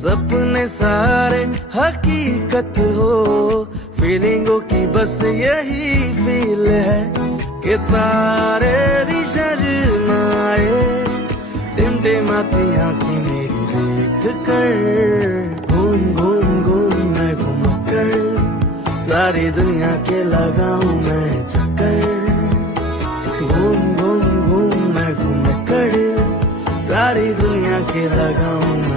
सपने सारे हकीकत हो, फीलिंगों की बस यही फील है कि तारे भी शर्माए, टिमटिमाती आंखें मेरी देख कर। घूम घूम घूम मैं घूम कर, सारी दुनिया के लगाऊं मैं चक्कर। घूम घूम घूम मैं घूम कर, सारी दुनिया के लगाऊं